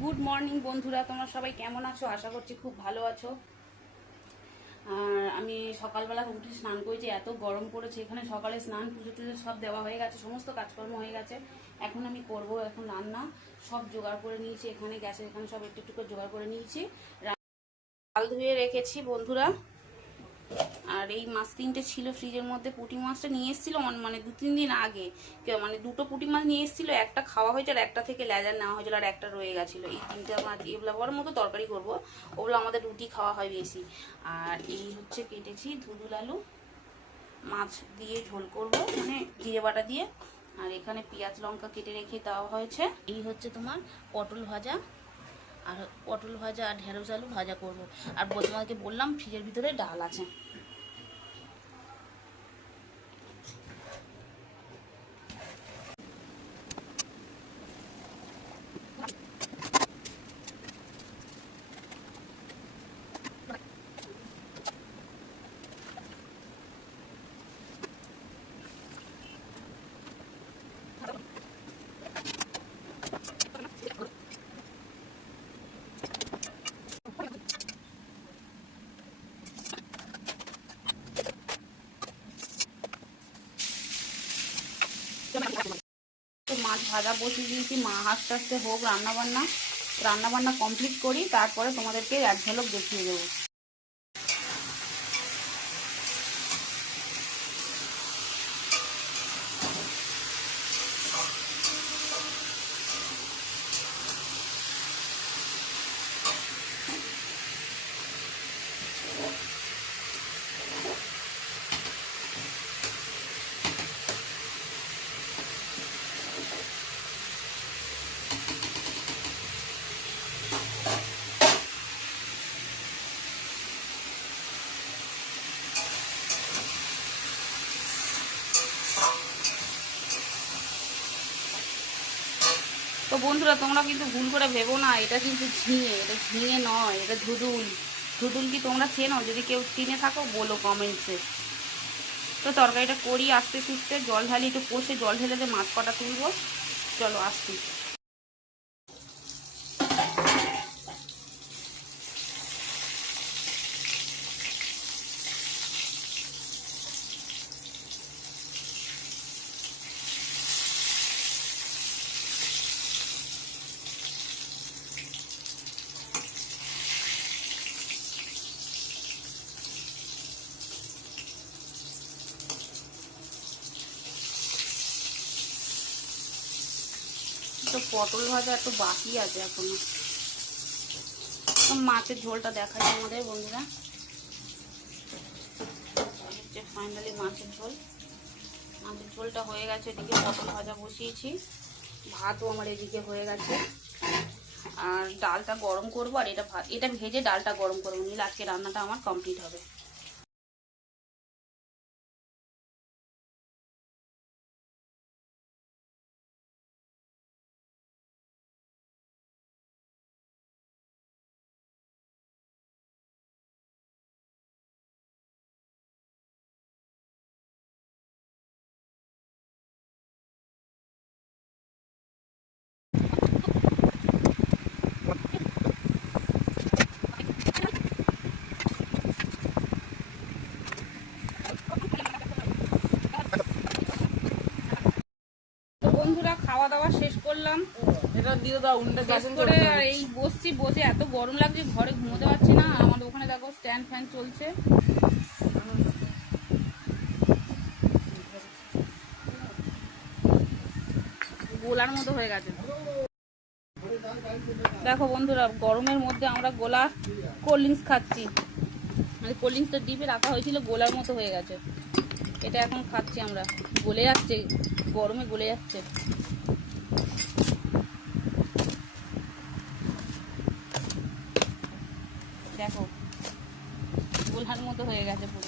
Good morning বন্ধুরা, তোমরা সবাই কেমন আছো? আশা করছি খুব ভালো আছো। আর আমি সকালবেলা উঠে স্নান করেছি, এত গরম পড়েছে এখানে। সকালে স্নান পুজো টুজো সব দেওয়া হয়ে গেছে, সমস্ত কাজকর্ম হয়ে গেছে। এখন আমি করব এখন রান্না, সব জোগাড় করে নিয়েছি। এখানে গ্যাসের এখানে সব একটু একটু করে জোগাড় করে নিয়েছি। ডাল ধুয়ে রেখেছি বন্ধুরা। আর এই মাছ তিনটে ছিল ফ্রিজের মধ্যে। পুঁটি মাছটা নিয়ে এসেছিল মানে 2-3 দিন আগে, মানে দুটো পুঁটি মাছ নিয়ে এসেছিল। একটা খাওয়া হয়েছে আর একটা থেকে লেজার নেওয়া হয়েছিল, আর একটা রয়ে গেছিলো। এই তিনটে মাছ এগুলো বড় মতো তরকারি করবো, ওগুলো আমাদের রুটি খাওয়া হয় বেশি। আর এই হচ্ছে কেটেছি ধুদুল আলু, মাছ দিয়ে ঝোল করব, মানে জিরে বাটা দিয়ে। আর এখানে পেঁয়াজ লঙ্কা কেটে রেখে দেওয়া হয়েছে। এই হচ্ছে তোমার পটল ভাজা, আর পটল ভাজা আর ঢেঁড়স আলু ভাজা করব। আর তোমাদেরকে বললাম ফ্রিজের ভিতরে ডাল আছে। তো মাছ ভাজা বসিয়ে দিয়েছি, মা আস্তে আস্তে হোক রান্নাবান্না কমপ্লিট করি, তারপরে তোমাদেরকে এক ঝলক দেখিয়ে দেবো। তো বন্ধুরা, তোমরা কিন্তু ভুল করে ভেবো না এটা কিন্তু ঝিঙে, এটা ঝিঙে নয়, এটা ধুদুল। ধুদুল কি তোমরা চেনো? যদি কেউ চিনে থাকো বলো কমেন্টসে। তো তরকারিটা করি আস্তে সুস্তে, জল ঢালি, একটু কষে জল ঢেলে দিয়ে মাছ কটা তুলবো। চলো আসছি। তো পটল ভাজা একটু বাকি আছে এখনো। মাছের ঝোলটা দেখাই আমাদের বন্ধুরা, হচ্ছে ফাইনালি মাছের ঝোলটা হয়ে গেছে। এদিকে পটল ভাজা বসিয়েছি, ভাতও আমার এদিকে হয়ে গেছে। আর ডালটা গরম করবো, আর এটা ভেজে ডালটা গরম করবো, নিলে আজকে রান্নাটা আমার কমপ্লিট হবে। বন্ধুরা, খাওয়া দাওয়া শেষ করলাম, করে আর এই বসে এত গরম লাগছে, ঘরে ঘুমোতে পারছি না। আর আমাদের ওখানে দেখো স্ট্যান্ড ফ্যান চলছে, গোলার মতো হয়ে গেছে। দেখো বন্ধুরা, গরমের মধ্যে আমরা গোলা কোল্ড ড্রিঙ্কস খাচ্ছি। মানে কোল্ড ড্রিঙ্কসটা ডিপে রাখা হয়েছিল, গোলার মতো হয়ে গেছে। এটা এখন খাচ্ছি আমরা, গলে যাচ্ছে, গরমে গলে যাচ্ছে। দেখো গোলার মতো হয়ে গেছে পুরো।